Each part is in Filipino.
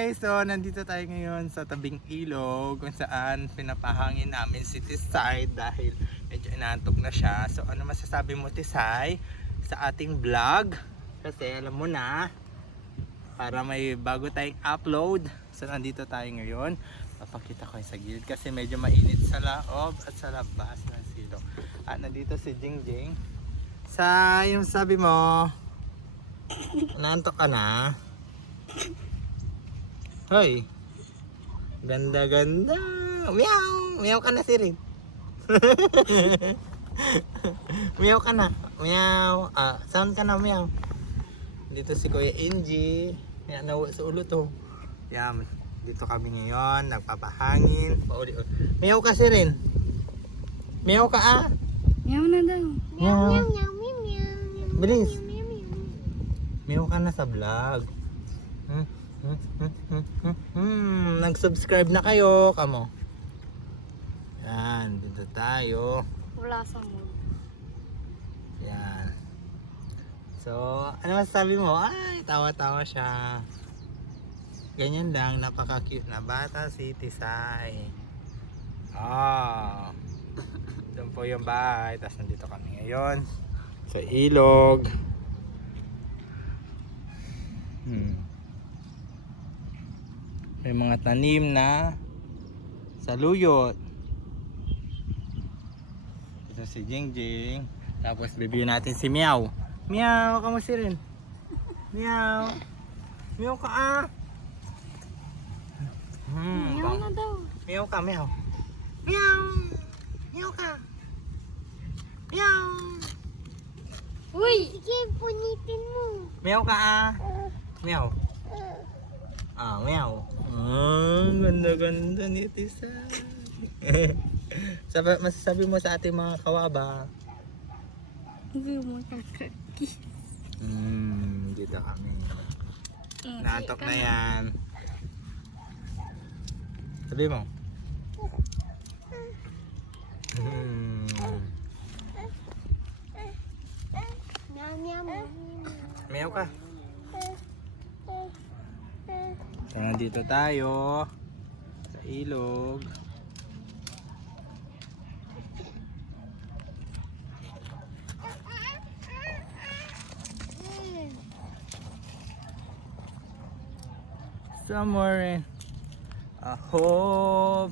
Hi! So, nandito tayo ngayon sa tabing ilog kung saan pinapahangin namin si Tisay dahil medyo inantok na siya. So, ano masasabi mo Tisay sa ating vlog? Kasi alam mo na, para may bago tayong upload. So, nandito tayo ngayon. Papakita ko sa gilid kasi medyo mainit sa loob at sa labas ng silo. At nandito si Jingjing. Sa yung sabi mo, nantok ka na? Hoy. Ganda ganda. Meow. Meow ka na si Rin. meow ka na. Meow. Ah, sound ka na meow. Dito si Kuya Angie. Yan nawa sa ulo to. Yan. Dito kami ngayon. Nagpapahangin. Pauli -uli. Meow ka si Rin. Meow ka ah. Meow na daw. Meow. meow, meow, meow. Bilis. Meow, meow, meow. Meow ka na sa vlog. Hmm, hmm, hmm, hmm, hmm. Nag-subscribe na kayo, kamo. Yan, dito tayo. Wala sa mood. Yan. So, ano masasabi mo? Ay, tawa-tawa siya. Ganyan lang, napaka-cute na bata si Tisay. Ah. Doon po yung bahay. Tapos nandito kami ngayon. Sa ilog. Hmm. May mga tanim na saluyot. Ito si Jingjing. Tapos bibigyan natin si Meow. Meow, kamusta rin? Meow. Meow ka ah. Hmm, Meow na daw. Meow ka, meow. Meow. Meow ka. Meow. Uy! Sige, punitin mo. Meow ka ah. Meow. Ah, meow. Ah, ganda-ganda ni Tisa. Sabi, masasabi mo sa ating mga kawaba. Hindi mo kaki. Hmm, dito kami. Naantok na yan. Sabi mo. Hmm. Meow ka. So, nandito tayo sa ilog. Somewhere in I hope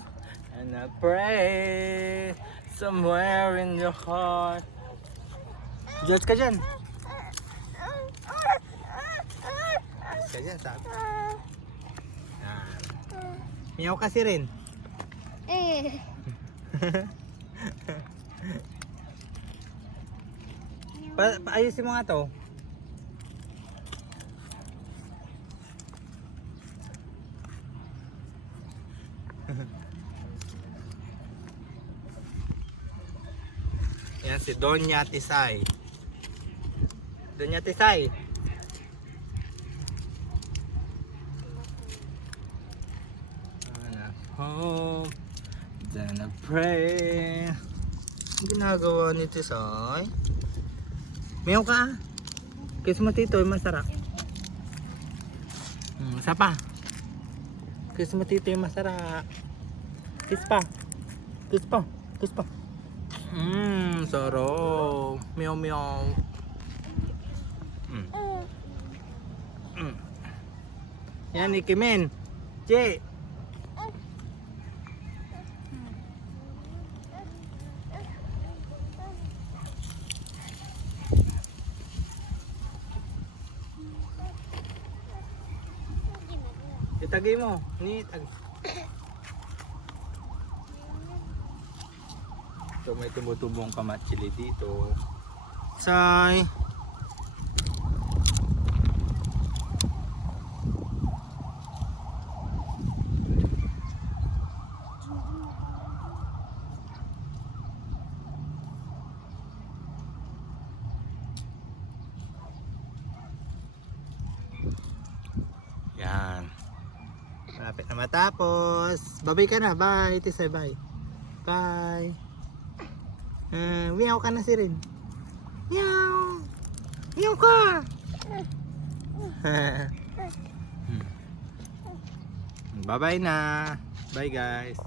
and I pray somewhere in your heart. Diyos ka dyan. Diyos ka dyan, sabi. Meow kasi rin. Eh. Pa paayusin mo nga to. Yan si Donya Tisay. Donya Tisay. And I hope, then I pray. Ang ginagawa ni Tisay? Meow ka. Kiss mo tito, masarap. Hmm, isa pa. Kiss mo tito, masarap. Kiss pa. Kiss pa. Kiss pa. Mmm, sarap. Meow meow. Mm. Mm. Yan, Ikimin. Che. Itagay mo. Ni tag. So may tumutubong kamatsili dito. Say. Yan. Malapit na matapos. Babay ka na. Bye. Tisay, bye. Bye. Uh, meow ka na si Rin. Meow. Meow ka. Hmm. bye-bye na. Bye guys.